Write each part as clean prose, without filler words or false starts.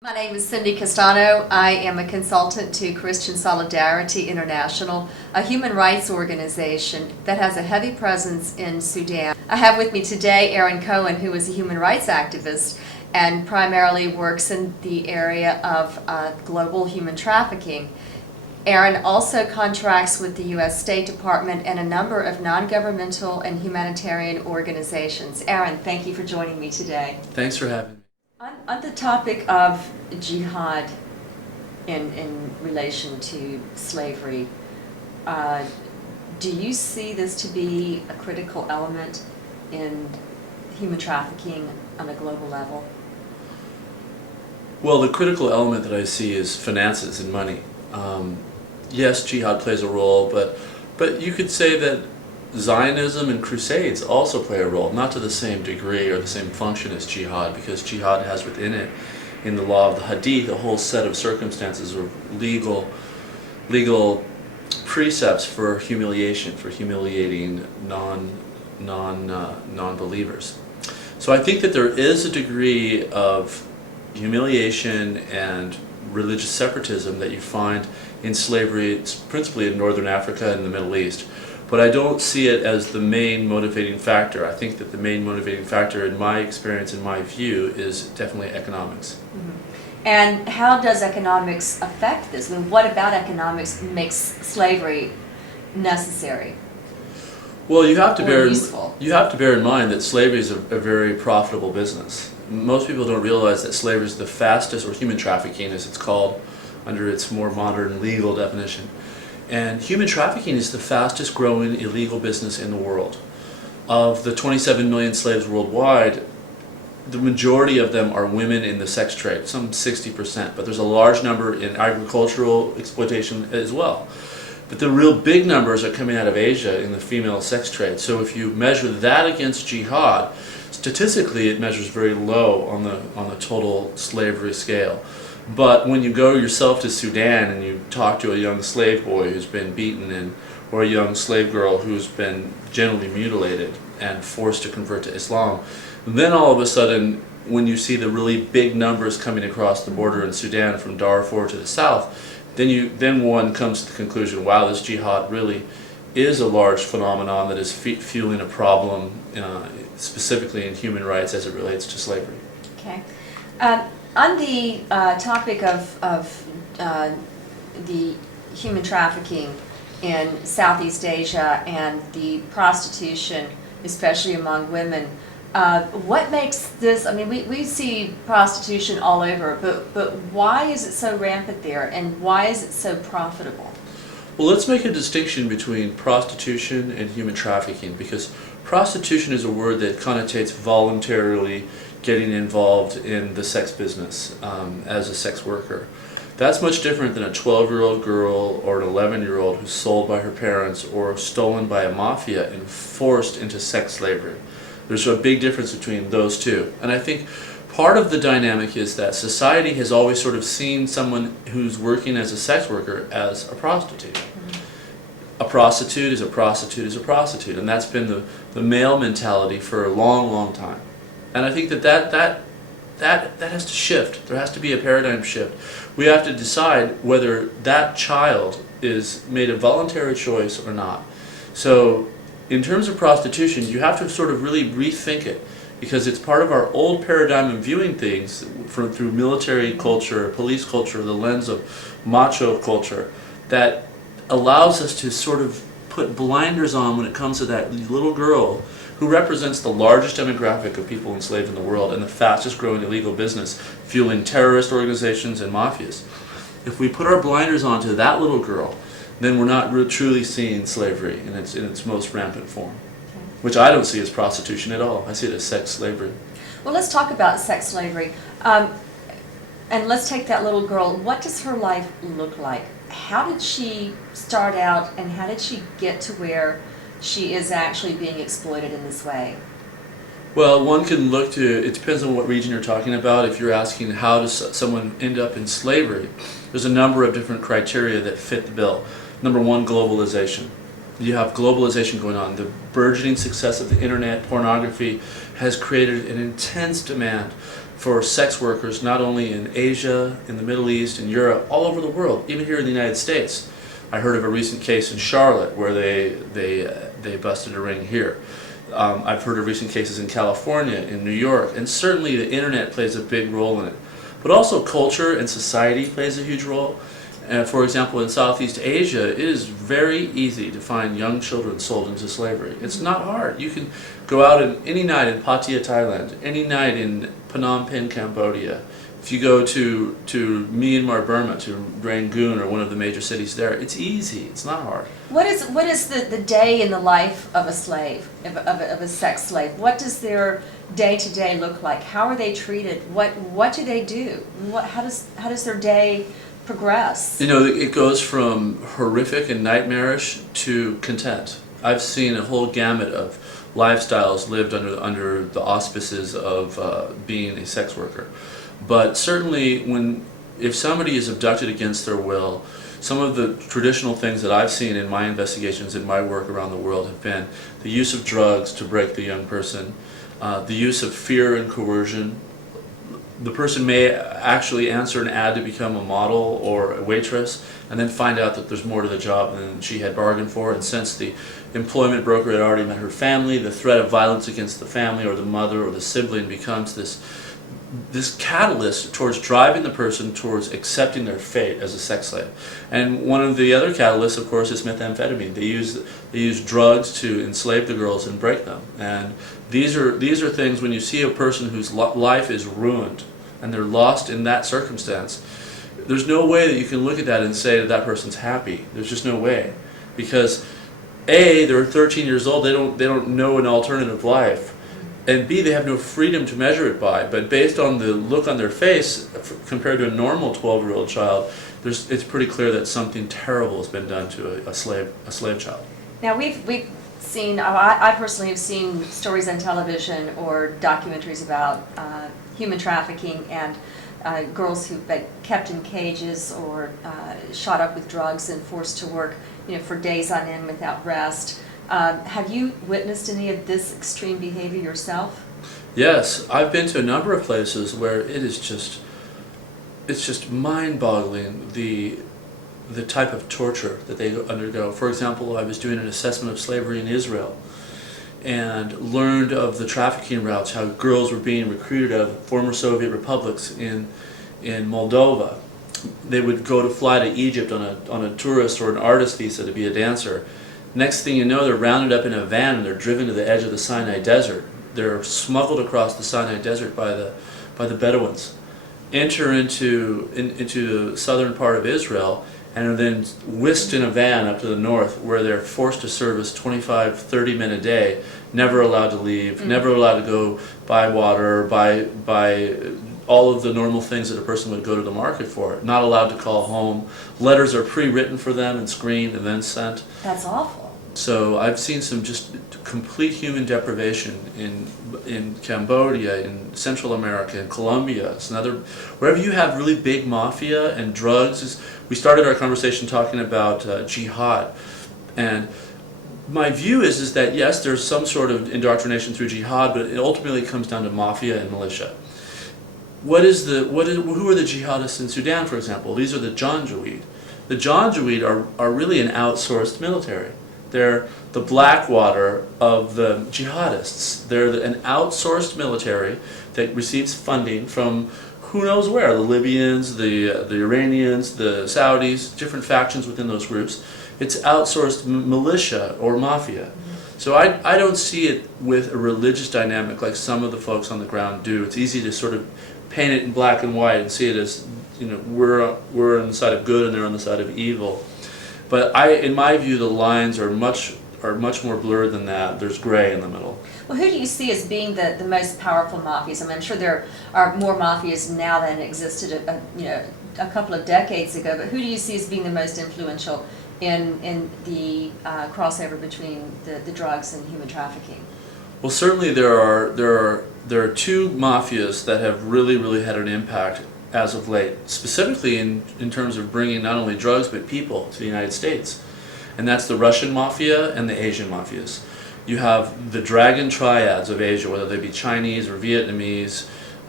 My name is Cindy Castano. I am a consultant to Christian Solidarity International, a human rights organization that has a heavy presence in Sudan. I have with me today Aaron Cohen, who is a human rights activist and primarily works in the area of global human trafficking. Aaron also contracts with the U.S. State Department and a number of non-governmental and humanitarian organizations. Aaron, thank you for joining me today. Thanks for having me. On the topic of jihad in relation to slavery, do you see this to be a critical element in human trafficking on a global level? Well, the critical element that I see is finances and money. Yes, jihad plays a role, but you could say that Zionism and crusades also play a role, not to the same degree or the same function as jihad, because jihad has within it, in the law of the hadith, a whole set of circumstances or legal precepts for humiliation, for humiliating non-believers. So I think that there is a degree of humiliation and religious separatism that you find in slavery, principally in Northern Africa and the Middle East. But I don't see it as the main motivating factor. I think that the main motivating factor, in my experience, in my view, is definitely economics. Mm-hmm. And how does economics affect this? I mean, what about economics makes slavery necessary? Well, you have to bear in mind that slavery is a very profitable business. Most people don't realize that slavery is the fastest, or human trafficking as it's called under its more modern legal definition. And human trafficking is the fastest growing illegal business in the world. Of the 27 million slaves worldwide, the majority of them are women in the sex trade, some 60%, but there's a large number in agricultural exploitation as well. But the real big numbers are coming out of Asia in the female sex trade. So if you measure that against jihad, statistically it measures very low on the total slavery scale. But when you go yourself to Sudan and you talk to a young slave boy who's been beaten, or a young slave girl who's been generally mutilated and forced to convert to Islam, then all of a sudden, when you see the really big numbers coming across the border in Sudan from Darfur to the south, then one comes to the conclusion, wow, this jihad really is a large phenomenon that is fueling a problem, specifically in human rights as it relates to slavery. Okay. On the topic of the human trafficking in Southeast Asia and the prostitution, especially among women, what makes this, I mean, we see prostitution all over, but why is it so rampant there, and why is it so profitable? Well, let's make a distinction between prostitution and human trafficking, because prostitution is a word that connotates voluntarily getting involved in the sex business as a sex worker. That's much different than a 12-year-old girl or an 11-year-old who's sold by her parents or stolen by a mafia and forced into sex slavery. There's a big difference between those two. And I think part of the dynamic is that society has always sort of seen someone who's working as a sex worker as a prostitute. A prostitute is a prostitute is a prostitute, and that's been the male mentality for a long, long time. And I think that has to shift. There has to be a paradigm shift. We have to decide whether that child is made a voluntary choice or not. So in terms of prostitution, you have to sort of really rethink it, because it's part of our old paradigm of viewing things through military culture, police culture, the lens of macho culture, that allows us to sort of put blinders on when it comes to that little girl who represents the largest demographic of people enslaved in the world and the fastest growing illegal business, fueling terrorist organizations and mafias. If we put our blinders onto that little girl, then we're not truly seeing slavery in its most rampant form, which I don't see as prostitution at all. I see it as sex slavery. Well, let's talk about sex slavery. And let's take that little girl. What does her life look like? How did she start out, and how did she get to where she is actually being exploited in this way? Well, one can look to, it depends on what region you're talking about. If you're asking how does someone end up in slavery, there's a number of different criteria that fit the bill. Number one, globalization. You have globalization going on. The burgeoning success of the internet, pornography, has created an intense demand for sex workers, not only in Asia, in the Middle East, in Europe, all over the world, even here in the United States. I heard of a recent case in Charlotte where they busted a ring here. I've heard of recent cases in California, in New York, and certainly the internet plays a big role in it. But also culture and society plays a huge role. For example, in Southeast Asia, it is very easy to find young children sold into slavery. It's not hard. You can go out any night in Pattaya, Thailand, any night in Phnom Penh, Cambodia. If you go to Myanmar, Burma, to Rangoon or one of the major cities there, it's easy. It's not hard. What is the day in the life of a slave, of a sex slave? What does their day-to-day look like? How are they treated? What do they do? How does their day progress? You know, it goes from horrific and nightmarish to content. I've seen a whole gamut of lifestyles lived under the auspices of being a sex worker. But certainly if somebody is abducted against their will, some of the traditional things that I've seen in my investigations and my work around the world have been the use of drugs to break the young person, the use of fear and coercion. The person may actually answer an ad to become a model or a waitress and then find out that there's more to the job than she had bargained for, and since the employment broker had already met her family, the threat of violence against the family or the mother or the sibling becomes this catalyst towards driving the person towards accepting their fate as a sex slave. And one of the other catalysts, of course, is methamphetamine. They use drugs to enslave the girls and break them. And these are things, when you see a person whose life is ruined and they're lost in that circumstance, there's no way that you can look at that and say that person's happy. There's just no way, because A, they're 13 years old. They don't know an alternative life. And B, they have no freedom to measure it by. But based on the look on their face, compared to a normal 12-year-old child, it's pretty clear that something terrible has been done to a slave child. Now we've seen, I personally have seen stories on television or documentaries about human trafficking and girls who've been kept in cages or shot up with drugs and forced to work, for days on end without rest. Have you witnessed any of this extreme behavior yourself? Yes, I've been to a number of places where it's just mind-boggling the type of torture that they undergo. For example, I was doing an assessment of slavery in Israel and learned of the trafficking routes, how girls were being recruited out of former Soviet republics in Moldova. They would fly to Egypt on a tourist or an artist visa to be a dancer. Next thing you know, they're rounded up in a van and they're driven to the edge of the Sinai Desert. They're smuggled across the Sinai Desert by the Bedouins, enter into the southern part of Israel, and are then whisked in a van up to the north, where they're forced to service 25, 30 men a day, never allowed to leave, never allowed to go buy water, buy all of the normal things that a person would go to the market for, not allowed to call home. Letters are pre-written for them and screened and then sent. That's awful. So I've seen some just complete human deprivation in Cambodia, in Central America, in Colombia. It's wherever you have really big mafia and drugs. We started our conversation talking about jihad, and my view is that yes, there's some sort of indoctrination through jihad, but it ultimately comes down to mafia and militia. Who are the jihadists in Sudan, for example? These are the Janjaweed. The Janjaweed are really an outsourced military. They're the Blackwater of the jihadists. They're an outsourced military that receives funding from who knows where, the Libyans, the Iranians, the Saudis, different factions within those groups. It's outsourced militia or mafia. So I don't see it with a religious dynamic like some of the folks on the ground do. It's easy to sort of paint it in black and white and see it as, we're on the side of good and they're on the side of evil. But in my view, the lines are much more blurred than that. There's gray in the middle. Well, who do you see as being the most powerful mafias? I mean, I'm sure there are more mafias now than existed a couple of decades ago. But who do you see as being the most influential in the crossover between the drugs and human trafficking? Well, certainly there are two mafias that have really had an impact as of late, specifically in terms of bringing not only drugs but people to the United States. And that's the Russian mafia and the Asian mafias. You have the dragon triads of Asia, whether they be Chinese or Vietnamese,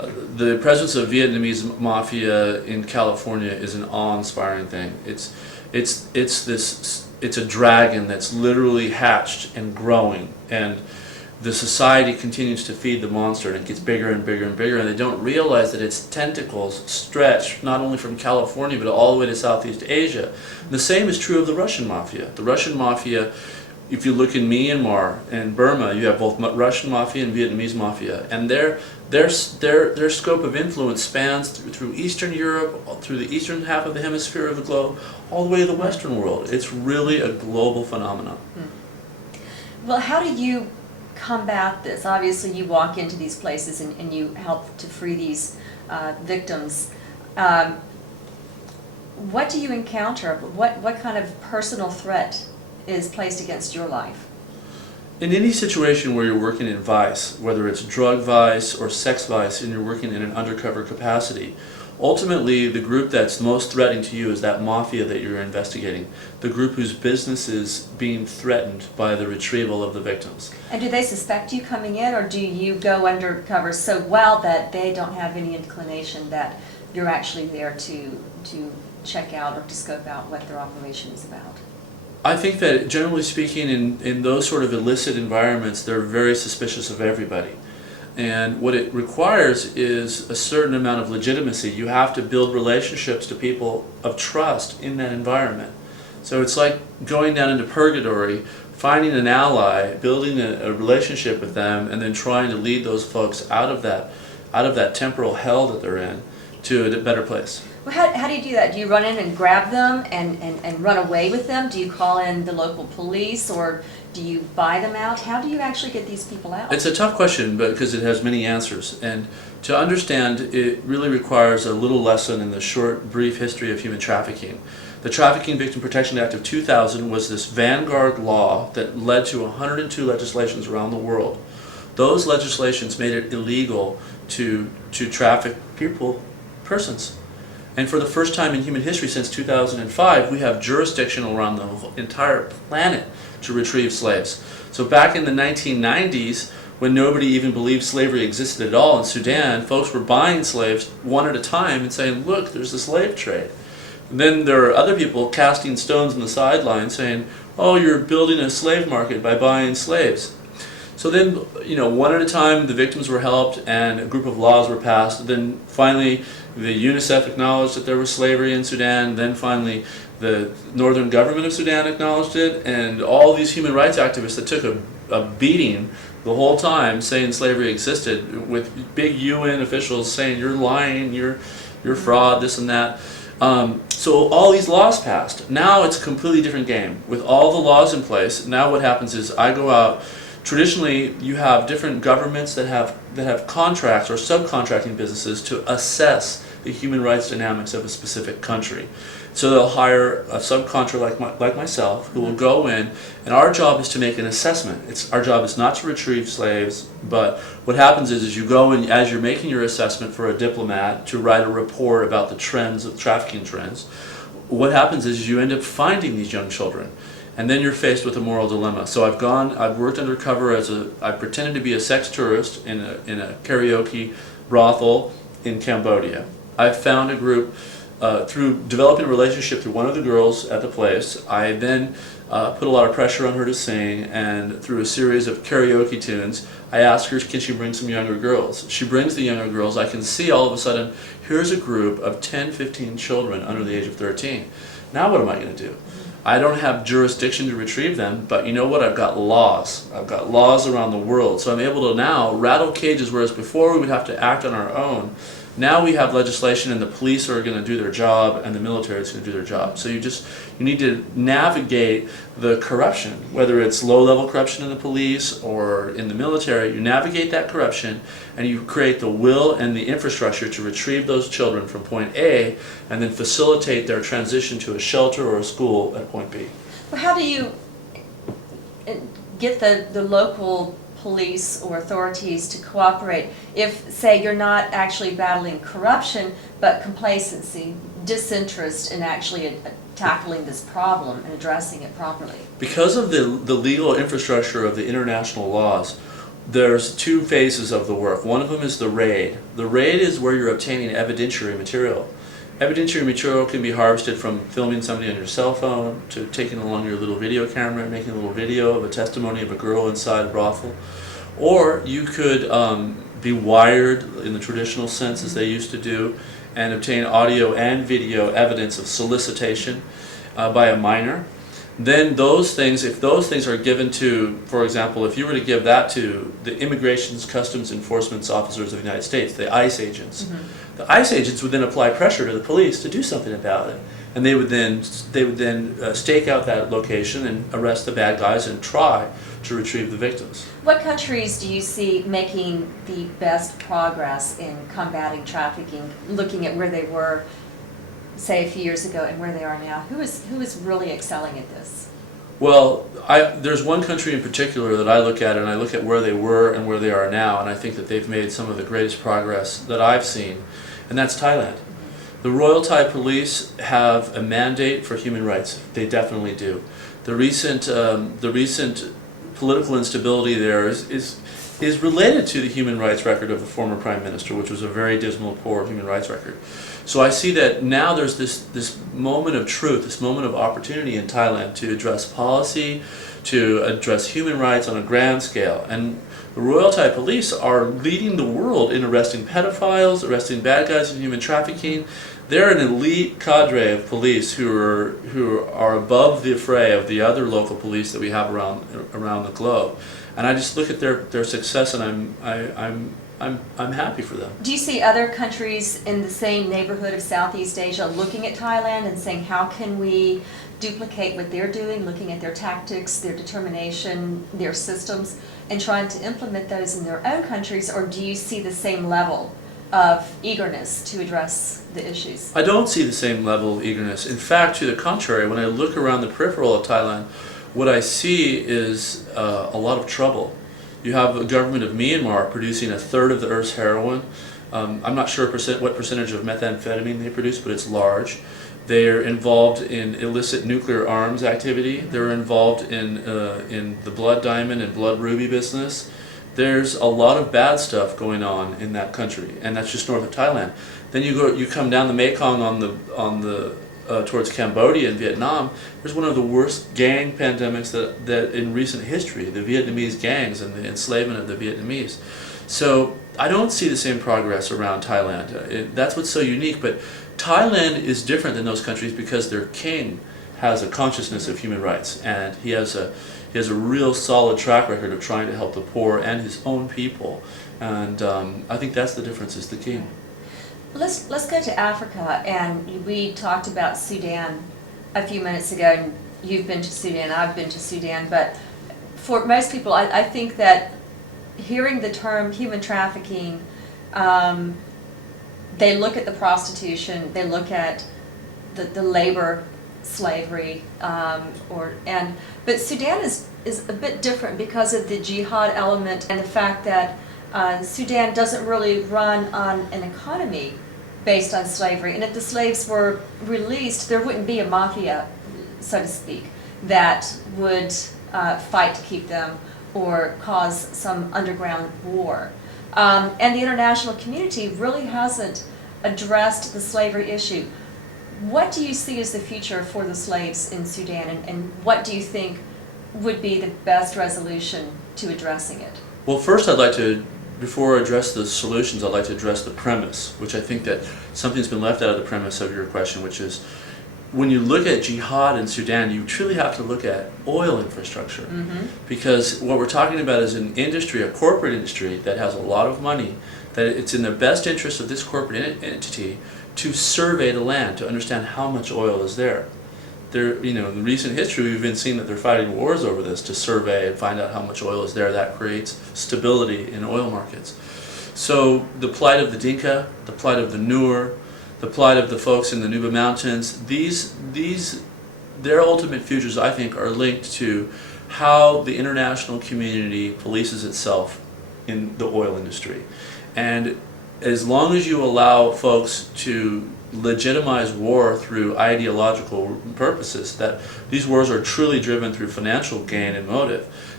The presence of Vietnamese mafia in California is an awe-inspiring thing. It's a dragon that's literally hatched and growing, and the society continues to feed the monster, and it gets bigger and bigger and bigger, and they don't realize that its tentacles stretch not only from California but all the way to Southeast Asia. And the same is true of the Russian mafia. The Russian mafia, if you look in Myanmar and Burma, you have both Russian mafia and Vietnamese mafia, and their scope of influence spans through Eastern Europe, through the eastern half of the hemisphere of the globe, all the way to the Western world. It's really a global phenomenon. Well, how do you combat this? Obviously, you walk into these places and you help to free these victims. What do you encounter? What kind of personal threat is placed against your life? In any situation where you're working in vice, whether it's drug vice or sex vice, and you're working in an undercover capacity, ultimately the group that's most threatening to you is that mafia that you're investigating, the group whose business is being threatened by the retrieval of the victims. And do they suspect you coming in, or do you go undercover so well that they don't have any inclination that you're actually there to check out or to scope out what their operation is about? I think that generally speaking, in those sort of illicit environments, they're very suspicious of everybody. And what it requires is a certain amount of legitimacy. You have to build relationships to people of trust in that environment. So it's like going down into purgatory, finding an ally, building a relationship with them, and then trying to lead those folks out of that temporal hell that they're in to a better place. Well, how do you do that? Do you run in and grab them and run away with them? Do you call in the local police, or do you buy them out? How do you actually get these people out? It's a tough question, because it has many answers. And to understand, it really requires a little lesson in the short, brief history of human trafficking. The Trafficking Victim Protection Act of 2000 was this vanguard law that led to 102 legislations around the world. Those legislations made it illegal to traffic persons. And for the first time in human history since 2005, we have jurisdiction around the entire planet to retrieve slaves. So back in the 1990s, when nobody even believed slavery existed at all in Sudan, folks were buying slaves one at a time and saying, look, there's a slave trade. And then there are other people casting stones on the sidelines saying, oh, you're building a slave market by buying slaves. So then, one at a time, the victims were helped and a group of laws were passed. Then finally, the UNICEF acknowledged that there was slavery in Sudan. Then finally, the northern government of Sudan acknowledged it. And all these human rights activists that took a beating the whole time saying slavery existed, with big UN officials saying, you're lying, you're fraud, this and that. So all these laws passed. Now it's a completely different game. With all the laws in place, now what happens is I go out. Traditionally, you have different governments that have contracts or subcontracting businesses to assess the human rights dynamics of a specific country. So they'll hire a subcontractor like myself who will go in, and our job is to make an assessment. Our job is not to retrieve slaves, but what happens is you go in as you're making your assessment for a diplomat to write a report about the trends of trafficking trends. What happens is you end up finding these young children. And then you're faced with a moral dilemma. So I've worked undercover I pretended to be a sex tourist in a karaoke brothel in Cambodia. I found a group through developing a relationship through one of the girls at the place. I then put a lot of pressure on her to sing, and through a series of karaoke tunes, I asked her, can she bring some younger girls? She brings the younger girls. I can see all of a sudden, here's a group of 10, 15 children under the age of 13. Now what am I going to do? I don't have jurisdiction to retrieve them, but you know what? I've got laws. I've got laws around the world. So I'm able to now rattle cages, whereas before we would have to act on our own. Now we have legislation, and the police are going to do their job, and the military is going to do their job. So you need to navigate the corruption, whether it's low-level corruption in the police or in the military. You navigate that corruption, and you create the will and the infrastructure to retrieve those children from point A, and then facilitate their transition to a shelter or a school at point B. Well, how do you get the local police or authorities to cooperate if, say, you're not actually battling corruption, but complacency, disinterest in actually tackling this problem and addressing it properly? Because of the legal infrastructure of the international laws, there's two phases of the work. One of them is the raid. The raid is where you're obtaining evidentiary material. Evidentiary material can be harvested from filming somebody on your cell phone to taking along your little video camera and making a little video of a testimony of a girl inside a brothel. Or you could be wired in the traditional sense as they used to do and obtain audio and video evidence of solicitation by a minor. Then those things, if those things are given to, for example, if you were to give that to the Immigrations Customs Enforcement Officers of the United States, the ICE agents, the ICE agents would then apply pressure to the police to do something about it. And they would then stake out that location and arrest the bad guys and try to retrieve the victims. What countries do you see making the best progress in combating trafficking, looking at where they were, say, a few years ago and where they are now? Who is really excelling at this? Well, there's one country in particular that I look at, and I look at where they were and where they are now, and I think that they've made some of the greatest progress that I've seen, and that's Thailand. The Royal Thai Police have a mandate for human rights. They definitely do. The recent political instability there is related to the human rights record of the former Prime Minister, which was a very dismal, poor human rights record. So I see that now there's this moment of truth, this moment of opportunity in Thailand to address policy, to address human rights on a grand scale. And the Royal Thai Police are leading the world in arresting pedophiles, arresting bad guys in human trafficking. They're an elite cadre of police who are above the fray of the other local police that we have around the globe. And I just look at their success, and I'm happy for them. Do you see other countries in the same neighborhood of Southeast Asia looking at Thailand and saying, how can we duplicate what they're doing, looking at their tactics, their determination, their systems, and trying to implement those in their own countries? Or do you see the same level of eagerness to address the issues? I don't see the same level of eagerness. In fact, to the contrary, when I look around the peripheral of Thailand, what I see is a lot of trouble. You have the government of Myanmar producing a third of the Earth's heroin. I'm not sure what percentage of methamphetamine they produce, but it's large. They're involved in illicit nuclear arms activity. They're involved in the blood diamond and blood ruby business. There's a lot of bad stuff going on in that country, and that's just north of Thailand. Then you come down the Mekong towards Cambodia and Vietnam. There's one of the worst gang pandemics that in recent history, the Vietnamese gangs and the enslavement of the Vietnamese. So I don't see the same progress around Thailand. That's what's so unique. But Thailand is different than those countries because their king has a consciousness of human rights, and he has a real solid track record of trying to help the poor and his own people. And I think that's the difference, is the king. Let's go to Africa, and we talked about Sudan a few minutes ago, and you've been to Sudan, I've been to Sudan, but for most people, I think that hearing the term human trafficking, they look at the prostitution, they look at the labor slavery, but Sudan is a bit different because of the jihad element and the fact that Sudan doesn't really run on an economy based on slavery. And if the slaves were released, there wouldn't be a mafia, so to speak, that would fight to keep them or cause some underground war. And the international community really hasn't addressed the slavery issue. What do you see as the future for the slaves in Sudan, and what do you think would be the best resolution to addressing it? Well, first I'd like to, before I address the solutions, I'd like to address the premise, which I think that something's been left out of the premise of your question, which is when you look at jihad in Sudan, you truly have to look at oil infrastructure. Because what we're talking about is an industry, a corporate industry that has a lot of money, that it's in the best interest of this corporate entity to survey the land, to understand how much oil is there. In recent history, we've been seeing that they're fighting wars over this to survey and find out how much oil is there. That creates stability in oil markets. So the plight of the Dinka, the plight of the Nur, the plight of the folks in the Nuba Mountains, their ultimate futures, I think, are linked to how the international community polices itself in the oil industry. And as long as you allow folks to legitimize war through ideological purposes, that these wars are truly driven through financial gain and motive,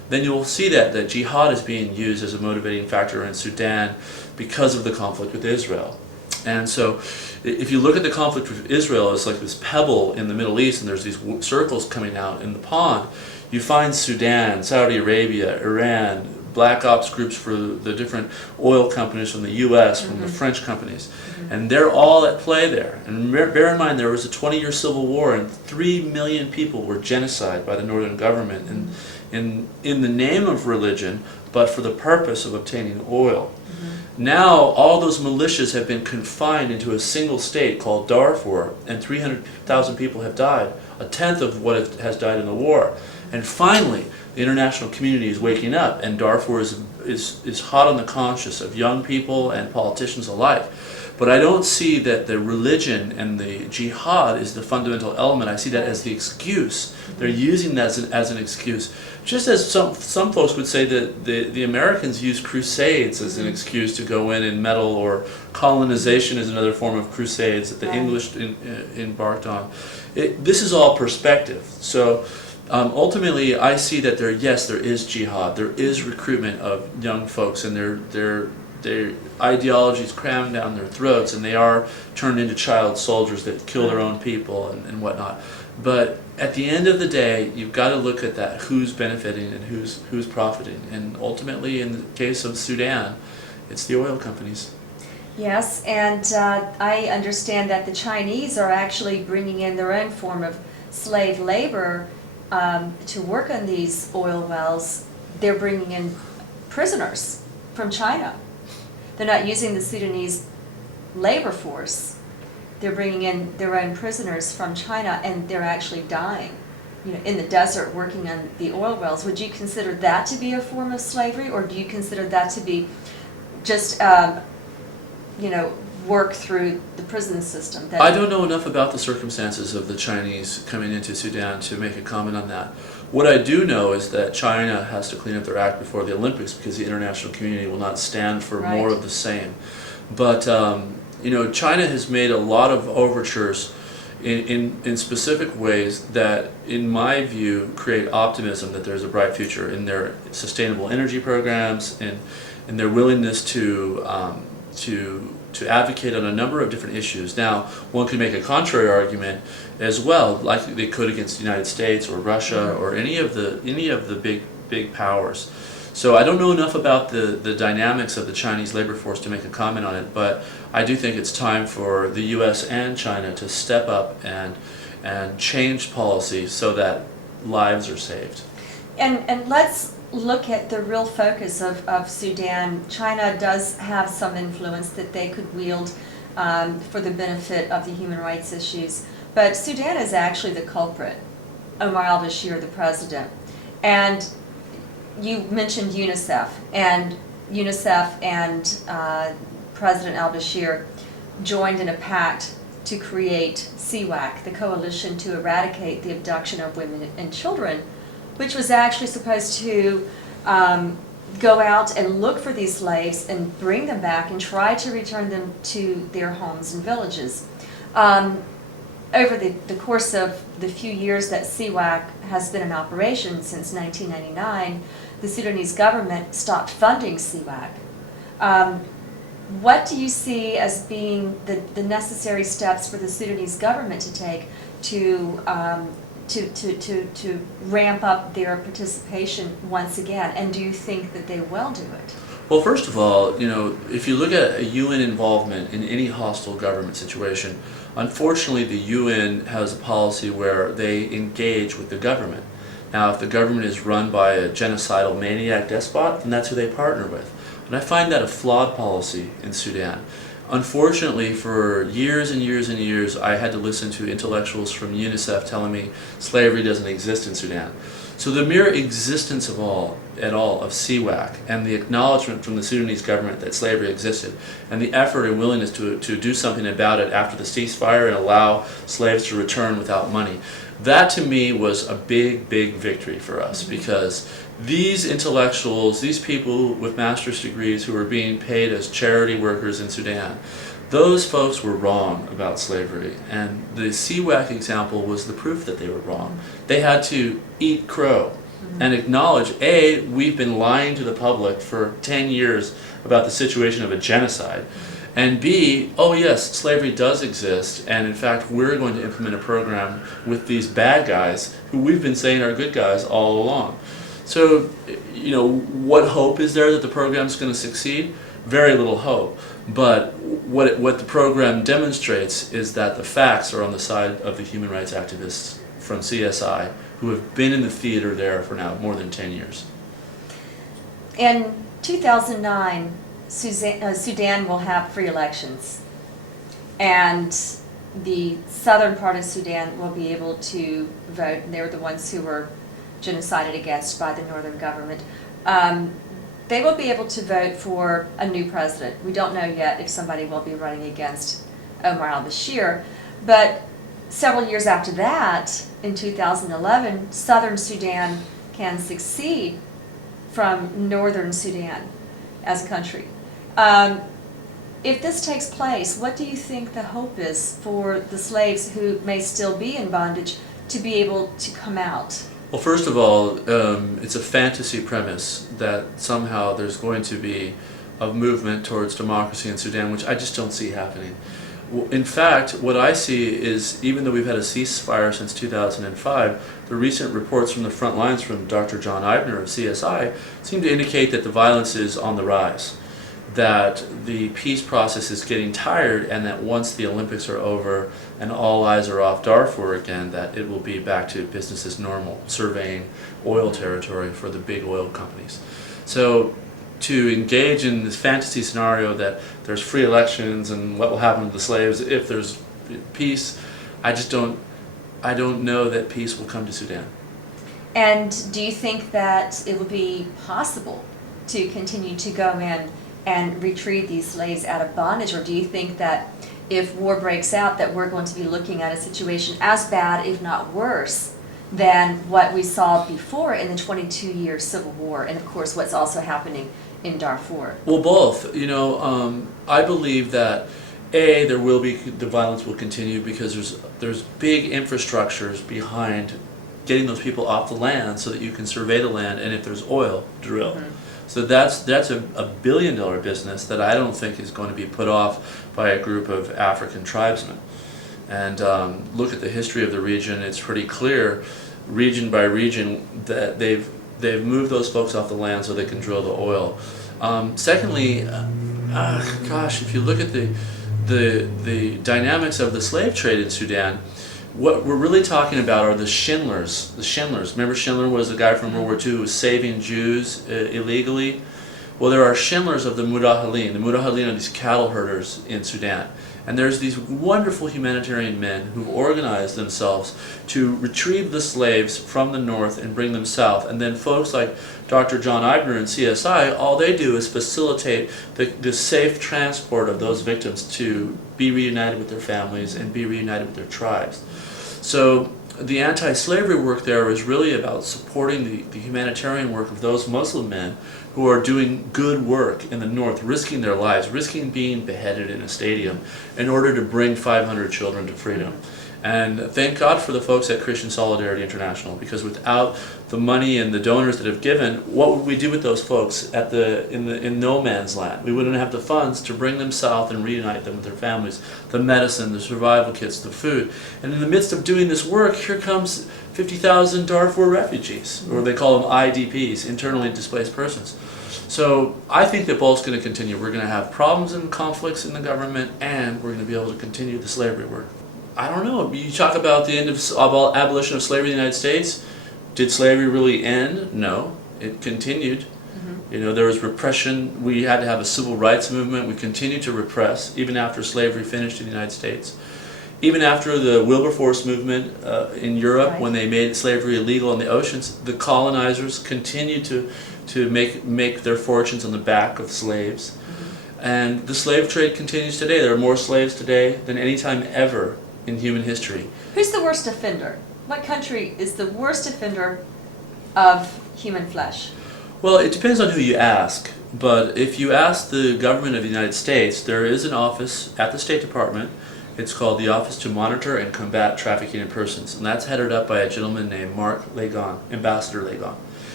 then you'll see that jihad is being used as a motivating factor in Sudan because of the conflict with Israel. And so if you look at the conflict with Israel as like this pebble in the Middle East, and there's these circles coming out in the pond, you find Sudan, Saudi Arabia, Iran, black ops groups for the different oil companies from the U.S., from the French companies. And they're all at play there. And bear in mind, there was a 20-year civil war, and 3 million people were genocided by the northern government in the name of religion, but for the purpose of obtaining oil. Now, all those militias have been confined into a single state called Darfur, and 300,000 people have died, a tenth of what has died in the war. And finally, the international community is waking up, and Darfur is hot on the conscience of young people and politicians alike. But I don't see that the religion and the jihad is the fundamental element. I see that as the excuse. They're using that as an excuse. Just as some folks would say that the Americans use crusades as an excuse to go in and meddle, or colonization is another form of crusades that the English embarked on. This is all perspective. So ultimately, I see that there is jihad. There is recruitment of young folks, and their ideologies crammed down their throats, and they are turned into child soldiers that kill their own people and whatnot. But at the end of the day, you've got to look at that, who's benefiting and who's profiting. And ultimately, in the case of Sudan, it's the oil companies. Yes, and I understand that the Chinese are actually bringing in their own form of slave labor to work on these oil wells. They're bringing in prisoners from China. They're not using the Sudanese labor force. They're bringing in their own prisoners from China, and they're actually dying, in the desert working on the oil wells. Would you consider that to be a form of slavery, or do you consider that to be just, work through the prison system? I don't know enough about the circumstances of the Chinese coming into Sudan to make a comment on that. What I do know is that China has to clean up their act before the Olympics, because the international community will not stand for more of the same. But China has made a lot of overtures in specific ways that, in my view, create optimism that there's a bright future in their sustainable energy programs and their willingness to advocate on a number of different issues. Now, one could make a contrary argument as well, like they could against the United States or Russia or any of the big powers. So I don't know enough about the dynamics of the Chinese labor force to make a comment on it, but I do think it's time for the U.S. and China to step up and change policy so that lives are saved. And let's look at the real focus of Sudan. China does have some influence that they could wield for the benefit of the human rights issues, but Sudan is actually the culprit. Omar al-Bashir, the president. And you mentioned UNICEF and President al-Bashir joined in a pact to create CWAC, the Coalition to Eradicate the Abduction of Women and Children, which was actually supposed to go out and look for these slaves and bring them back and try to return them to their homes and villages. Over the course of the few years that CWAC has been in operation, since 1999, the Sudanese government stopped funding CWAC. What do you see as being the necessary steps for the Sudanese government to take to ramp up their participation once again? And do you think that they will do it? Well, first of all, if you look at a UN involvement in any hostile government situation, unfortunately the UN has a policy where they engage with the government. Now, if the government is run by a genocidal maniac despot, then that's who they partner with. And I find that a flawed policy in Sudan. Unfortunately, for years and years and years, I had to listen to intellectuals from UNICEF telling me slavery doesn't exist in Sudan. So the mere existence of CWAC and the acknowledgement from the Sudanese government that slavery existed, and the effort and willingness to do something about it after the ceasefire and allow slaves to return without money, that to me was a big, big victory for us, because these intellectuals, these people with master's degrees who were being paid as charity workers in Sudan, those folks were wrong about slavery, and the CWAC example was the proof that they were wrong. They had to eat crow and acknowledge, A, we've been lying to the public for 10 years about the situation of a genocide, and B, oh yes, slavery does exist, and in fact we're going to implement a program with these bad guys who we've been saying are good guys all along. So, you know, what hope is there that the program's going to succeed? Very little hope. But what the program demonstrates is that the facts are on the side of the human rights activists from CSI who have been in the theater there for now more than 10 years. In 2009, Sudan will have free elections, and the southern part of Sudan will be able to vote. They're the ones who were genocided against by the northern government. They will be able to vote for a new president. We don't know yet if somebody will be running against Omar al-Bashir, but several years after that, in 2011, southern Sudan can succeed from northern Sudan as a country. If this takes place, what do you think the hope is for the slaves who may still be in bondage to be able to come out? Well, first of all, it's a fantasy premise that somehow there's going to be a movement towards democracy in Sudan, which I just don't see happening. In fact, what I see is, even though we've had a ceasefire since 2005, the recent reports from the front lines from Dr. John Eibner of CSI seem to indicate that the violence is on the rise, that the peace process is getting tired, and that once the Olympics are over and all eyes are off Darfur again, that it will be back to business as normal, surveying oil territory for the big oil companies. So to engage in this fantasy scenario that there's free elections and what will happen to the slaves if there's peace, I don't know that peace will come to Sudan. And do you think that it will be possible to continue to go in and retrieve these slaves out of bondage, or do you think that if war breaks out that we're going to be looking at a situation as bad, if not worse, than what we saw before in the 22-year civil war, and of course what's also happening in Darfur? Well, both. You know, I believe that the violence will continue because there's big infrastructures behind getting those people off the land so that you can survey the land, and if there's oil, drill. Mm-hmm. So that's a billion-dollar business that I don't think is going to be put off by a group of African tribesmen. And look at the history of the region; it's pretty clear, region by region, that they've moved those folks off the land so they can drill the oil. Secondly, gosh, if you look at the dynamics of the slave trade in Sudan, what we're really talking about are the Schindlers. The Schindlers. Remember, Schindler was the guy from World War II who was saving Jews illegally? Well, there are Schindlers of the Mudahalin. The Mudahalin are these cattle herders in Sudan. And there's these wonderful humanitarian men who've organized themselves to retrieve the slaves from the north and bring them south. And then folks like Dr. John Eibner and CSI, all they do is facilitate the safe transport of those victims to be reunited with their families and be reunited with their tribes. So the anti-slavery work there is really about supporting the humanitarian work of those Muslim men who are doing good work in the north, risking their lives, risking being beheaded in a stadium in order to bring 500 children to freedom. And thank God for the folks at Christian Solidarity International, because without the money and the donors that have given, what would we do with those folks in no man's land? We wouldn't have the funds to bring them south and reunite them with their families, the medicine, the survival kits, the food. And in the midst of doing this work, here comes 50,000 Darfur refugees, or they call them IDPs, internally displaced persons. So I think that both's going to continue. We're going to have problems and conflicts in the government, and we're going to be able to continue the slavery work. I don't know. You talk about the end of abolition of slavery in the United States. Did slavery really end? No. It continued. Mm-hmm. You know, there was repression. We had to have a civil rights movement. We continued to repress, even after slavery finished in the United States. Even after the Wilberforce movement in Europe, right, when they made slavery illegal in the oceans, the colonizers continued to make their fortunes on the back of slaves. Mm-hmm. And the slave trade continues today. There are more slaves today than any time ever in human history. Who's the worst offender? What country is the worst offender of human flesh? Well, it depends on who you ask. But if you ask the government of the United States, there is an office at the State Department. It's called the Office to Monitor and Combat Trafficking in Persons. And that's headed up by a gentleman named Mark Lagon, Ambassador Lagon.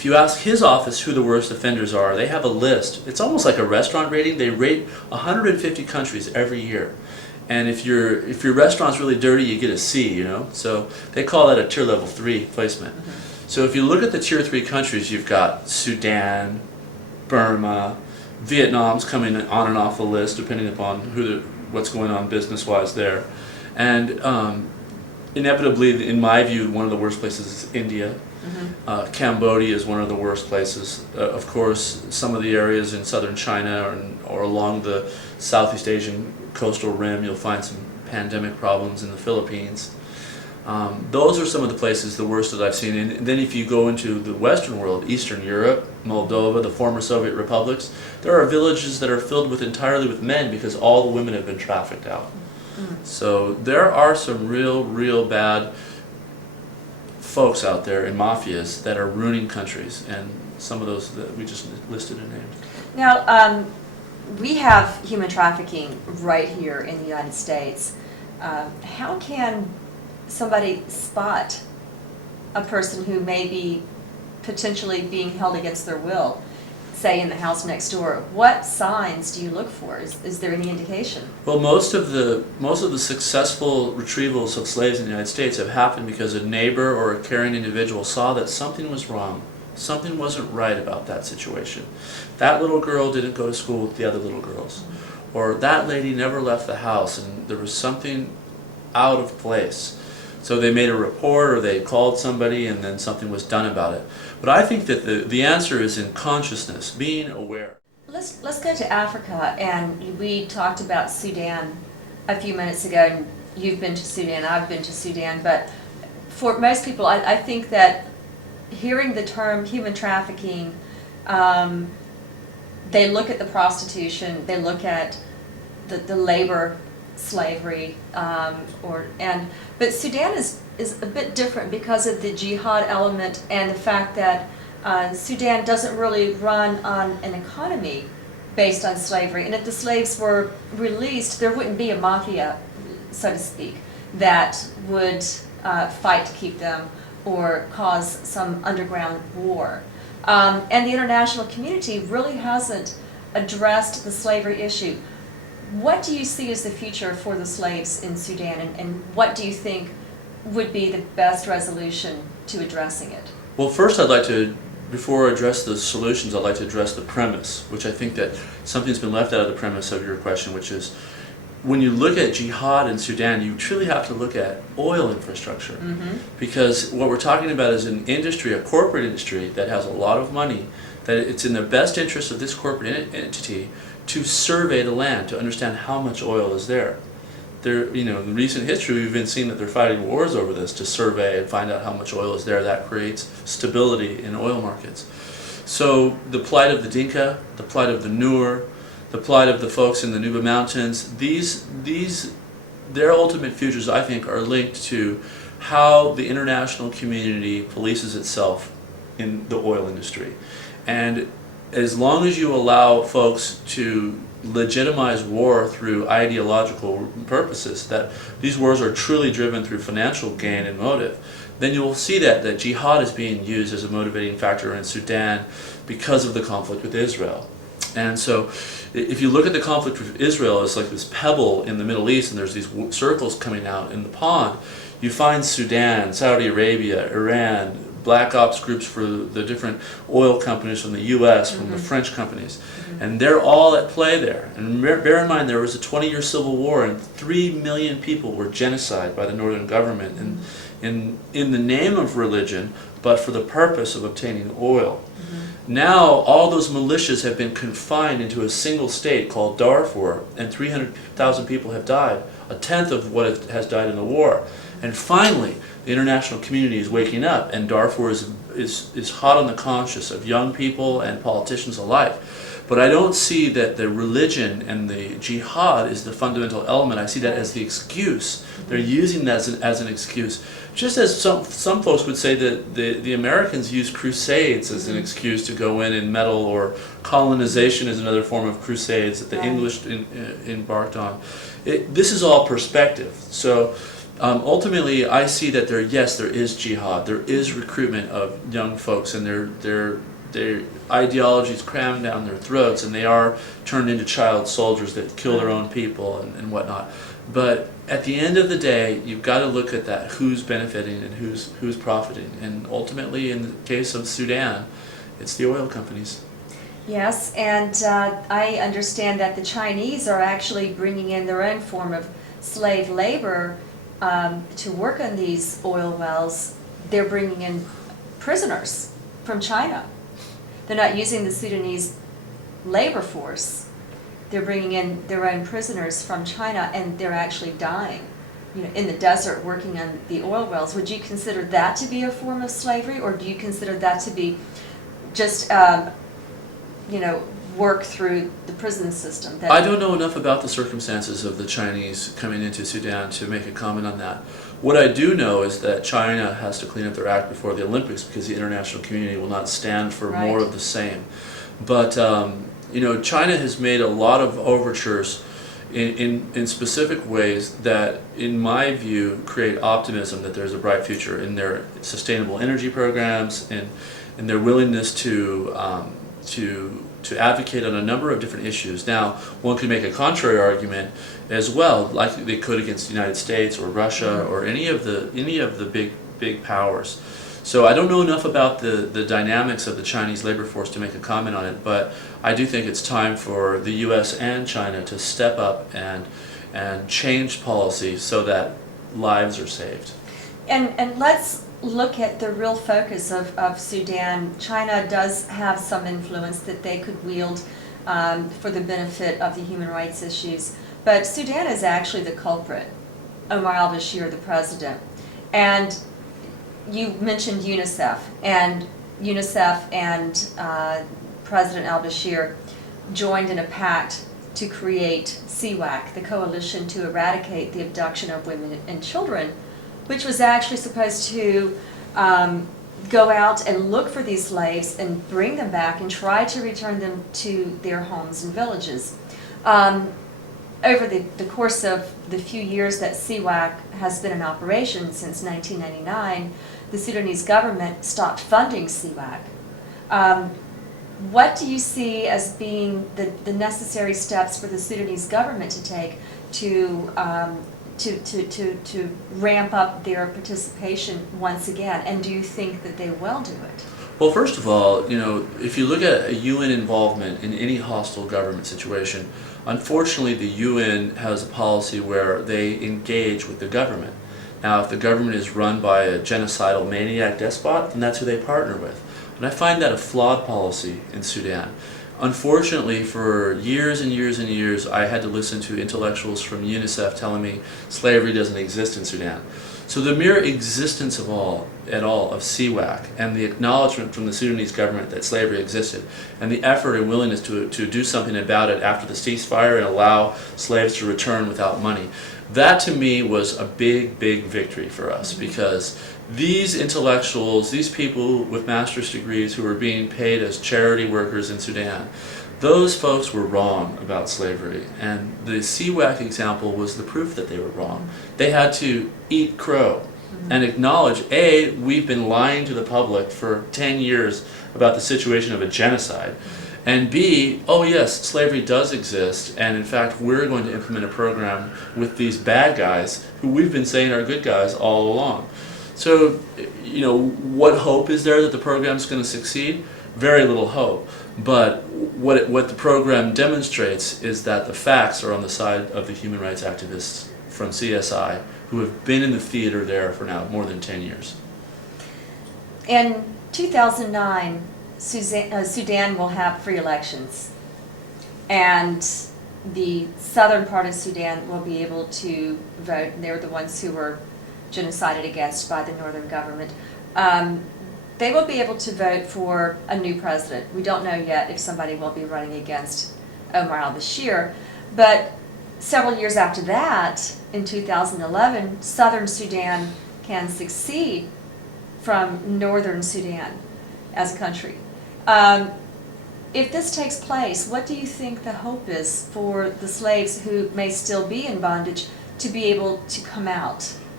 If you ask his office who the worst offenders are, they have a list. It's almost like a restaurant rating. They rate 150 countries every year. And if your restaurant's really dirty, you get a C, you know? So they call that a tier level 3 placement. So if you look at the tier 3 countries, you've got Sudan, Burma, Vietnam's coming on and off the list depending upon what's going on business-wise there. And inevitably, in my view, one of the worst places is India. Cambodia is one of the worst places. Of course, some of the areas in southern China or along the Southeast Asian coastal rim, you'll find some pandemic problems in the Philippines. Those are some of the places, the worst that I've seen. And then if you go into the Western world, Eastern Europe, Moldova, the former Soviet republics, there are villages that are filled entirely with men because all the women have been trafficked out. So there are some real bad folks out there in mafias that are ruining countries, and some of those that we just listed and named. Now, we have human trafficking right here in the United States. How can somebody spot a person who may be potentially being held against their will, say in the house next door? What signs do you look for? Is there any indication? Well, most of the successful retrievals of slaves in the United States have happened because a neighbor or a caring individual saw that something was wrong. Something wasn't right about that situation. That little girl didn't go to school with the other little girls. Or that lady never left the house and there was something out of place. So they made a report or they called somebody and then something was done about it. But I think that the answer is in consciousness, being aware. Let's go to Africa, and we talked about Sudan a few minutes ago, and you've been to Sudan, I've been to Sudan, but for most people, I think that hearing the term human trafficking, they look at the prostitution, they look at the labor slavery, but Sudan is a bit different because of the jihad element and the fact that Sudan doesn't really run on an economy based on slavery. And if the slaves were released, there wouldn't be a mafia, so to speak, that would fight to keep them or cause some underground war. And the international community really hasn't addressed the slavery issue. What do you see as the future for the slaves in Sudan, and what do you think would be the best resolution to addressing it? Well, first I'd like to, before I address the solutions, I'd like to address the premise, which I think that something's been left out of the premise of your question, which is when you look at jihad in Sudan, you truly have to look at oil infrastructure. Because what we're talking about is an industry, a corporate industry that has a lot of money, that it's in the best interest of this corporate entity to survey the land, to understand how much oil is there. In recent history, we've been seeing that they're fighting wars over this to survey and find out how much oil is there. That creates stability in oil markets. So the plight of the Dinka, the plight of the Nur, the plight of the folks in the Nuba Mountains, their ultimate futures, I think, are linked to how the international community polices itself in the oil industry. And as long as you allow folks to legitimize war through ideological purposes, that these wars are truly driven through financial gain and motive, then you will see that jihad is being used as a motivating factor in Sudan because of the conflict with Israel. And so if you look at the conflict with Israel as like this pebble in the Middle East and there's these circles coming out in the pond, you find Sudan, Saudi Arabia, Iran, black ops groups for the different oil companies from the U.S., from the French companies. And they're all at play there. And bear in mind, there was a 20-year civil war and 3 million people were genocided by the northern government in the name of religion, but for the purpose of obtaining oil. Now, all those militias have been confined into a single state called Darfur, and 300,000 people have died, a tenth of what has died in the war. And finally, the international community is waking up, and Darfur is hot on the conscience of young people and politicians alike. But I don't see that the religion and the jihad is the fundamental element. I see that as the excuse. They're using that as an excuse. Just as some folks would say that the Americans use crusades as an excuse to go in and meddle, or colonization is another form of crusades that the English embarked on. This is all perspective. So Ultimately, I see that there is jihad, there is recruitment of young folks, and their ideologies crammed down their throats, and they are turned into child soldiers that kill their own people and whatnot. But at the end of the day, you've got to look at that, who's benefiting and who's profiting. And ultimately, in the case of Sudan, it's the oil companies. Yes, and I understand that the Chinese are actually bringing in their own form of slave labor to work on these oil wells. They're bringing in prisoners from China. They're not using the Sudanese labor force. They're bringing in their own prisoners from China, and they're actually dying, in the desert working on the oil wells. Would you consider that to be a form of slavery, or do you consider that to be just, work through the prison system? I don't know enough about the circumstances of the Chinese coming into Sudan to make a comment on that. What I do know is that China has to clean up their act before the Olympics, because the international community will not stand for more of the same. But China has made a lot of overtures in specific ways that, in my view, create optimism that there's a bright future in their sustainable energy programs and in their willingness to advocate on a number of different issues. Now, one could make a contrary argument as well, like they could against the United States or Russia or any of the big powers. So I don't know enough about the dynamics of the Chinese labor force to make a comment on it, but I do think it's time for the U.S. and China to step up and change policy so that lives are saved. And let's look at the real focus of Sudan. China does have some influence that they could wield for the benefit of the human rights issues, but Sudan is actually the culprit, Omar al-Bashir, the president. And you mentioned UNICEF and President al-Bashir joined in a pact to create CWAC, the Coalition to Eradicate the Abduction of Women and Children, which was actually supposed to go out and look for these slaves and bring them back and try to return them to their homes and villages. Over the course of the few years that CWAC has been in operation since 1999, the Sudanese government stopped funding CWAC. What do you see as being the necessary steps for the Sudanese government to take to ramp up their participation once again? And do you think that they will do it? Well, first of all, if you look at a UN involvement in any hostile government situation, unfortunately the UN has a policy where they engage with the government. Now, if the government is run by a genocidal maniac despot, then that's who they partner with. And I find that a flawed policy in Sudan. Unfortunately, for years and years and years, I had to listen to intellectuals from UNICEF telling me slavery doesn't exist in Sudan. So the mere existence of CWAC and the acknowledgement from the Sudanese government that slavery existed and the effort and willingness to do something about it after the ceasefire and allow slaves to return without money, that to me was a big, big victory for us, because these intellectuals, these people with master's degrees who were being paid as charity workers in Sudan, those folks were wrong about slavery, and the CWAC example was the proof that they were wrong. They had to eat crow and acknowledge, A, we've been lying to the public for 10 years about the situation of a genocide, and B, oh yes, slavery does exist, and in fact we're going to implement a program with these bad guys who we've been saying are good guys all along. So, what hope is there that the program's going to succeed? Very little hope. But what the program demonstrates is that the facts are on the side of the human rights activists from CSI who have been in the theater there for now more than 10 years. In 2009, Sudan will have free elections, and the southern part of Sudan will be able to vote. They're the ones who were genocided against by the northern government. They will be able to vote for a new president. We don't know yet if somebody will be running against Omar al-Bashir, but several years after that, in 2011, southern Sudan can succeed from northern Sudan as a country. If this takes place, what do you think the hope is for the slaves who may still be in bondage to be able to come out?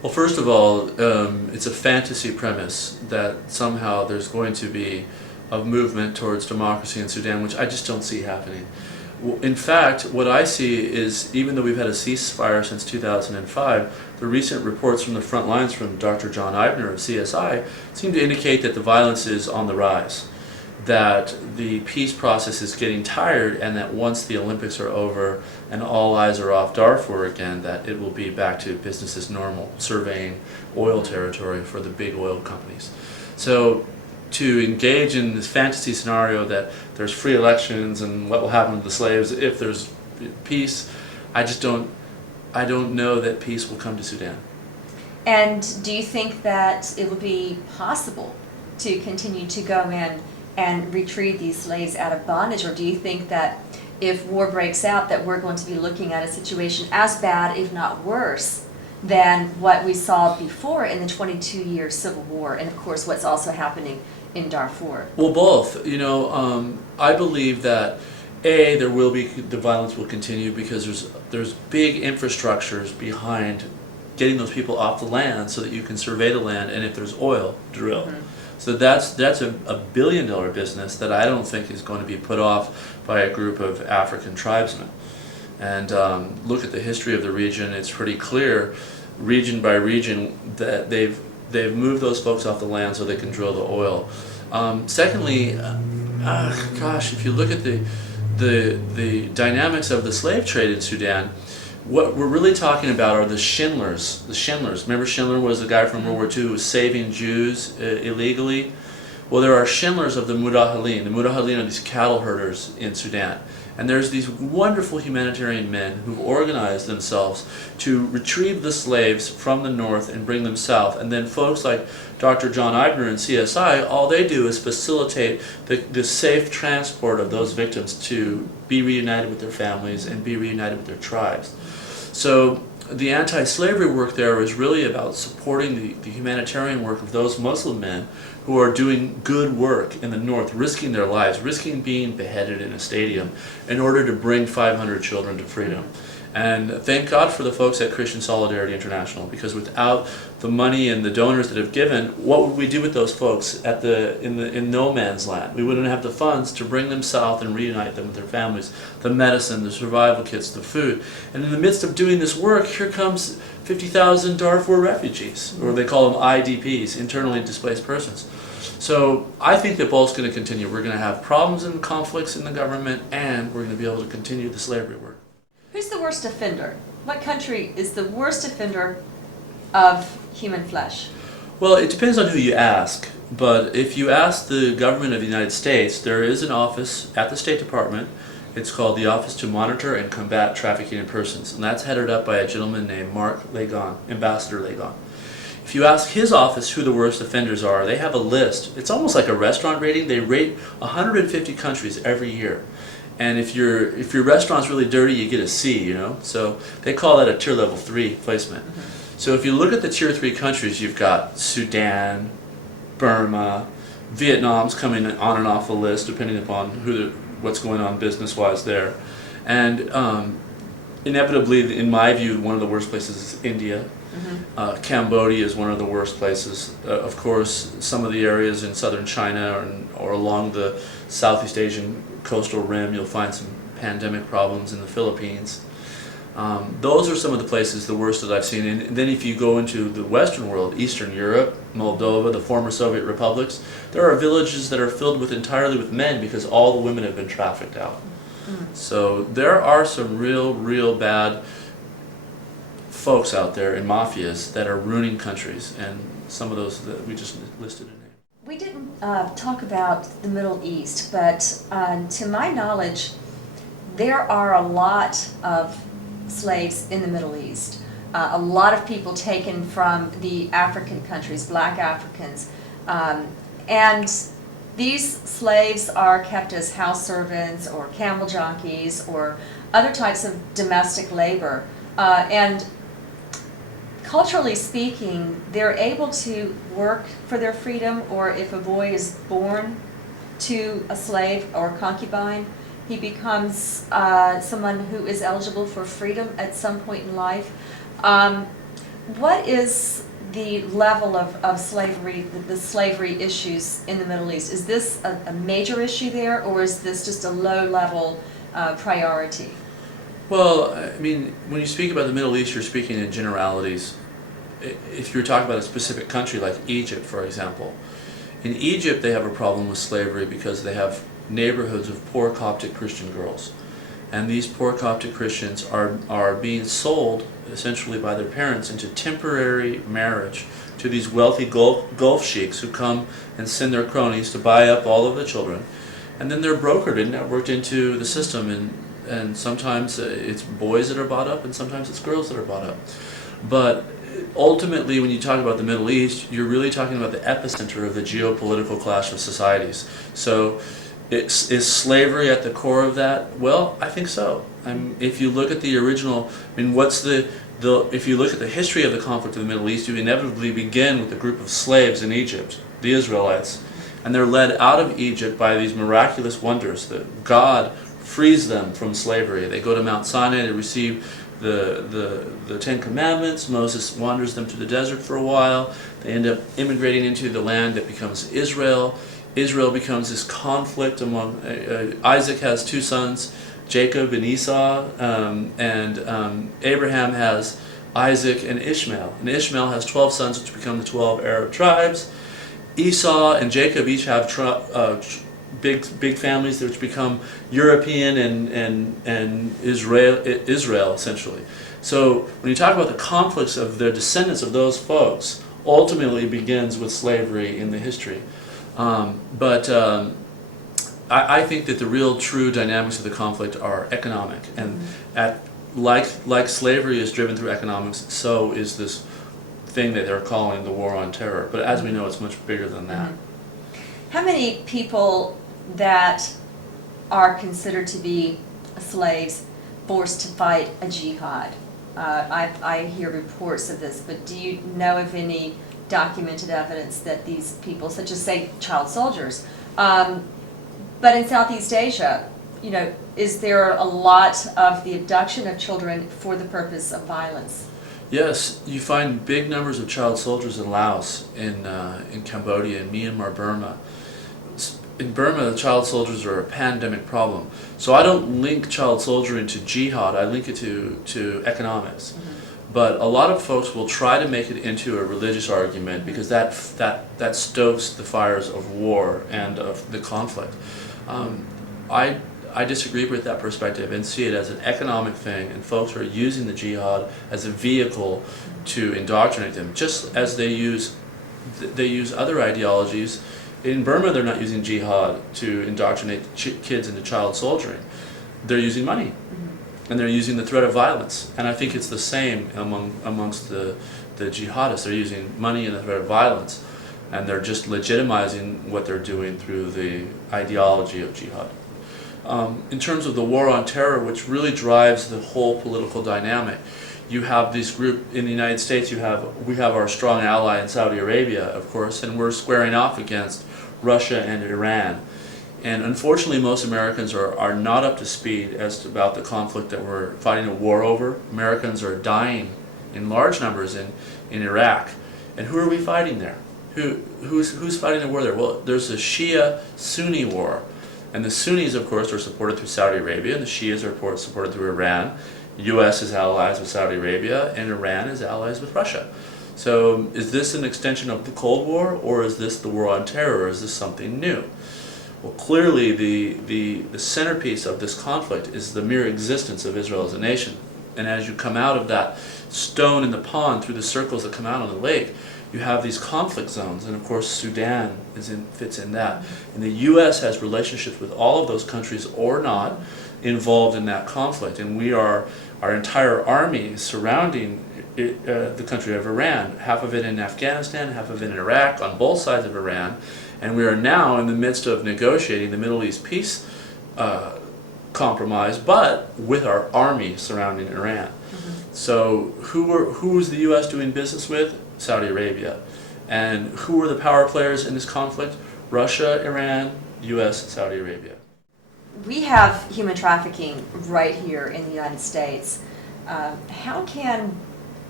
Well, first of all, it's a fantasy premise that somehow there's going to be a movement towards democracy in Sudan, which I just don't see happening. In fact, what I see is, even though we've had a ceasefire since 2005, the recent reports from the front lines from Dr. John Eibner of CSI seem to indicate that the violence is on the rise, that the peace process is getting tired, and that once the Olympics are over and all eyes are off Darfur again, that it will be back to business as normal, surveying oil territory for the big oil companies. So to engage in this fantasy scenario that there's free elections and what will happen to the slaves if there's peace, I don't know that peace will come to Sudan. And do you think that it will be possible to continue to go in and retrieve these slaves out of bondage, or do you think that if war breaks out that we're going to be looking at a situation as bad, if not worse, than what we saw before in the 22-year civil war, and of course what's also happening in Darfur? Well, both. I believe that there will be, the violence will continue because there's big infrastructures behind getting those people off the land so that you can survey the land, and if there's oil, drill. Mm-hmm. So that's a billion-dollar business that I don't think is going to be put off by a group of African tribesmen. And look at the history of the region; it's pretty clear, region by region, that they've moved those folks off the land so they can drill the oil. Secondly, if you look at the dynamics of the slave trade in Sudan, what we're really talking about are the Schindlers. The Schindlers. Remember, Schindler was the guy from World War II who was saving Jews illegally? Well, there are Schindlers of the Mudahalin. The Mudahalin are these cattle herders in Sudan. And there's these wonderful humanitarian men who've organized themselves to retrieve the slaves from the north and bring them south. And then folks like Dr. John Eibner and CSI, all they do is facilitate the safe transport of those victims to be reunited with their families and be reunited with their tribes. So the anti-slavery work there is really about supporting the humanitarian work of those Muslim men who are doing good work in the north, risking their lives, risking being beheaded in a stadium in order to bring 500 children to freedom. And thank God for the folks at Christian Solidarity International, because without the money and the donors that have given, what would we do with those folks in no man's land? We wouldn't have the funds to bring them south and reunite them with their families, the medicine, the survival kits, the food. And in the midst of doing this work, here comes 50,000 Darfur refugees, or they call them IDPs, internally displaced persons. So I think that both's going to continue. We're going to have problems and conflicts in the government, and we're going to be able to continue the slavery work. Who's the worst offender? What country is the worst offender of human flesh? Well, it depends on who you ask. But if you ask the government of the United States, there is an office at the State Department. It's called the Office to Monitor and Combat Trafficking in Persons, and that's headed up by a gentleman named Mark Lagon, Ambassador Lagon. If you ask his office who the worst offenders are, they have a list. It's almost like a restaurant rating. They rate 150 countries every year. And if your restaurant's really dirty, you get a C, So they call that a tier level 3 placement. Mm-hmm. So if you look at the tier 3 countries, you've got Sudan, Burma, Vietnam's coming on and off the list depending upon what's going on business-wise there. And inevitably, in my view, one of the worst places is India. Mm-hmm. Cambodia is one of the worst places. Of course, some of the areas in southern China or along the Southeast Asian coastal rim, you'll find some pandemic problems in the Philippines. Those are some of the places, the worst that I've seen. And then if you go into the Western world, Eastern Europe, Moldova, the former Soviet republics, there are villages that are filled entirely with men because all the women have been trafficked out. Mm. So there are some real bad folks out there in mafias that are ruining countries, and some of those that we just listed in there. We didn't talk about the Middle East, but to my knowledge, there are a lot of slaves in the Middle East. A lot of people taken from the African countries, black Africans. And these slaves are kept as house servants or camel jockeys or other types of domestic labor. And culturally speaking, they're able to work for their freedom, or if a boy is born to a slave or concubine, he becomes someone who is eligible for freedom at some point in life. What is the level of slavery, the slavery issues in the Middle East? Is this a major issue there, or is this just a low-level priority? Well, I mean, when you speak about the Middle East, you're speaking in generalities. If you're talking about a specific country like Egypt, for example, in Egypt they have a problem with slavery because they have neighborhoods of poor Coptic Christian girls. And these poor Coptic Christians are being sold, essentially by their parents, into temporary marriage to these wealthy Gulf sheiks who come and send their cronies to buy up all of the children. And then they're brokered and networked into the system, and sometimes it's boys that are bought up and sometimes it's girls that are bought up. But ultimately, when you talk about the Middle East, you're really talking about the epicenter of the geopolitical clash of societies. So is slavery at the core of that? Well, I think so. If you look at the original, if you look at the history of the conflict in the Middle East, you inevitably begin with a group of slaves in Egypt, the Israelites, and they're led out of Egypt by these miraculous wonders that God frees them from slavery. They go to Mount Sinai to receive the Ten Commandments. Moses wanders them to the desert for a while. They end up immigrating into the land that becomes Israel. Israel becomes this conflict among, Isaac has two sons, Jacob and Esau, and Abraham has Isaac and Ishmael. And Ishmael has 12 sons, which become the 12 Arab tribes. Esau and Jacob each have big families which become European and Israel essentially. So when you talk about the conflicts of the descendants of those folks, ultimately begins with slavery in the history. I think that the real true dynamics of the conflict are economic, and like slavery is driven through economics, so is this thing that they're calling the war on terror. But as we know, it's much bigger than that. How many people that are considered to be slaves forced to fight a jihad? I hear reports of this, but do you know of any documented evidence that these people, such as, say, child soldiers, but in Southeast Asia, is there a lot of the abduction of children for the purpose of violence? Yes, you find big numbers of child soldiers in Laos, in Cambodia, in Myanmar, Burma. In Burma, the child soldiers are a pandemic problem. So I don't link child soldiering to jihad, I link it to economics. But a lot of folks will try to make it into a religious argument because that stokes the fires of war and of the conflict. I disagree with that perspective and see it as an economic thing, and folks are using the jihad as a vehicle to indoctrinate them, just as they use other ideologies. In Burma, they're not using jihad to indoctrinate kids into child soldiering. They're using money, and they're using the threat of violence. And I think it's the same amongst the jihadists. They're using money and the threat of violence, and they're just legitimizing what they're doing through the ideology of jihad. In terms of the war on terror, which really drives the whole political dynamic, you have this group in the United States. We have our strong ally in Saudi Arabia, of course, and we're squaring off against Russia and Iran. And unfortunately, most Americans are not up to speed about the conflict that we're fighting a war over. Americans are dying in large numbers in Iraq. And who are we fighting there? Who's fighting the war there? Well, there's a Shia-Sunni war. And the Sunnis, of course, are supported through Saudi Arabia, and the Shias are supported through Iran. The U.S. is allies with Saudi Arabia, and Iran is allies with Russia. So is this an extension of the Cold War, or is this the war on terror, or is this something new? Well, clearly the centerpiece of this conflict is the mere existence of Israel as a nation. And as you come out of that stone in the pond through the circles that come out on the lake, you have these conflict zones, and of course Sudan fits in that. And the U.S. has relationships with all of those countries or not involved in that conflict, and our entire army is surrounding the country of Iran, half of it in Afghanistan, half of it in Iraq, on both sides of Iran, and we are now in the midst of negotiating the Middle East peace compromise, but with our army surrounding Iran. So who is the U.S. doing business with? Saudi Arabia. And who are the power players in this conflict? Russia, Iran, U.S., Saudi Arabia. We have human trafficking right here in the United States. How can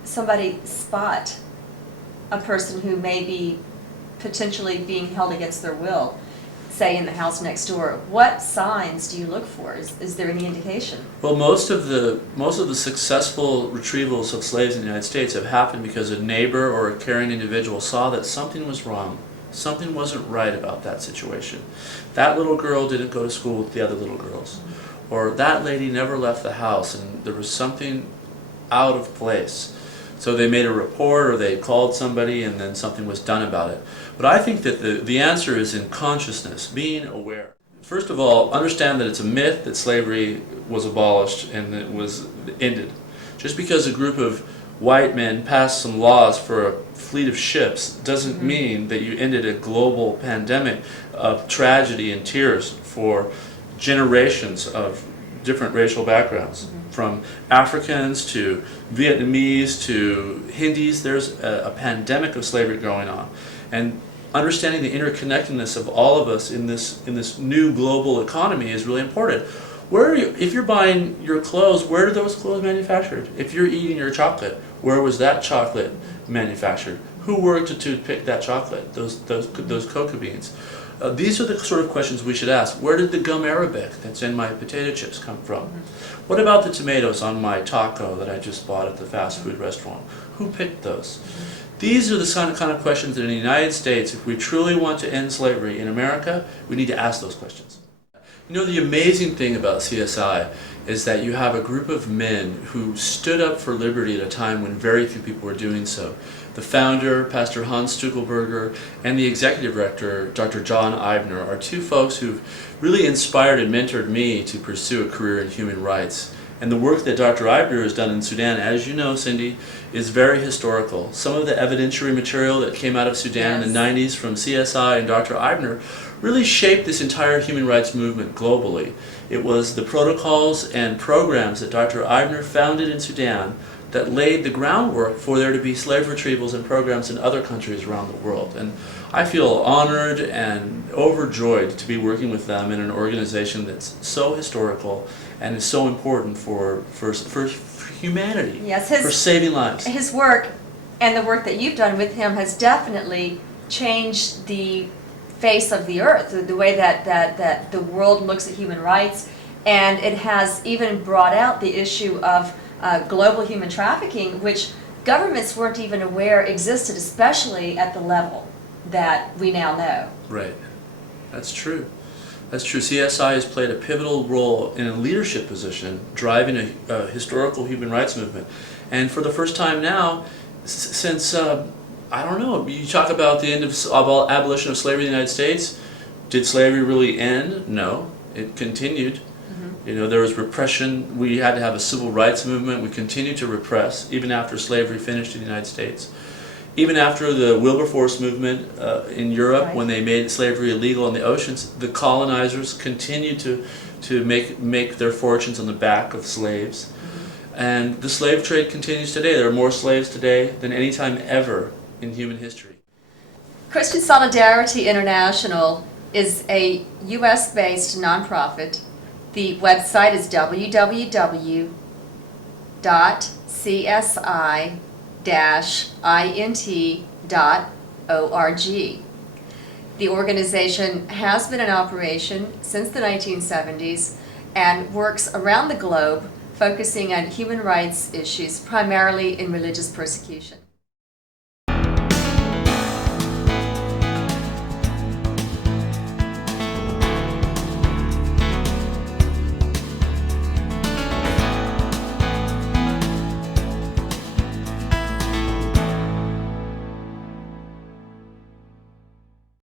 somebody spot a person who may be potentially being held against their will, say in the house next door? What signs do you look for? Is there any indication? Well, most of the successful retrievals of slaves in the United States have happened because a neighbor or a caring individual saw that something was wrong. Something wasn't right about that situation. That little girl didn't go to school with the other little girls. Or that lady never left the house and there was something out of place. So they made a report or they called somebody and then something was done about it. But I think that the answer is in consciousness, being aware. First of all, understand that it's a myth that slavery was abolished and it was ended. Just because a group of white men passed some laws for a fleet of ships doesn't mean that you ended a global pandemic of tragedy and tears for generations of different racial backgrounds. From Africans to Vietnamese to Hindis, there's a pandemic of slavery going on. And understanding the interconnectedness of all of us in this new global economy is really important. If you're buying your clothes, where are those clothes manufactured? If you're eating your chocolate, where was that chocolate manufactured? Who worked to pick that chocolate, those cocoa beans? These are the sort of questions we should ask. Where did the gum arabic that's in my potato chips come from? What about the tomatoes on my taco that I just bought at the fast food restaurant? Who picked those? These are the kind of questions that in the United States, if we truly want to end slavery in America, we need to ask those questions. You know, the amazing thing about CSI is that you have a group of men who stood up for liberty at a time when very few people were doing so. The founder, Pastor Hans Stuckelberger, and the executive director, Dr. John Eibner, are two folks who've really inspired and mentored me to pursue a career in human rights. And the work that Dr. Eibner has done in Sudan, as you know, Cindy, is very historical. Some of the evidentiary material that came out of Sudan in the 90s from CSI and Dr. Eibner really shaped this entire human rights movement globally. It was the protocols and programs that Dr. Eibner founded in Sudan that laid the groundwork for there to be slave retrievals and programs in other countries around the world. And I feel honored and overjoyed to be working with them in an organization that's so historical and is so important for humanity, for saving lives. His work and the work that you've done with him has definitely changed the face of the earth, the way that the world looks at human rights, and it has even brought out the issue of global human trafficking, which governments weren't even aware existed, especially at the level that we now know. Right. That's true. That's true. CSI has played a pivotal role in a leadership position, driving a historical human rights movement. And for the first time now, since, I don't know, you talk about the end of abolition of slavery in the United States, did slavery really end? No. It continued. You know, there was repression. We had to have a civil rights movement. We continued to repress, even after slavery finished in the United States. Even after the Wilberforce movement in Europe, when they made slavery illegal in the oceans, the colonizers continued to make their fortunes on the back of slaves. And the slave trade continues today. There are more slaves today than any time ever in human history. Christian Solidarity International is a U.S.-based nonprofit. The website is www.csi-int.org. The organization has been in operation since the 1970s and works around the globe focusing on human rights issues, primarily in religious persecution.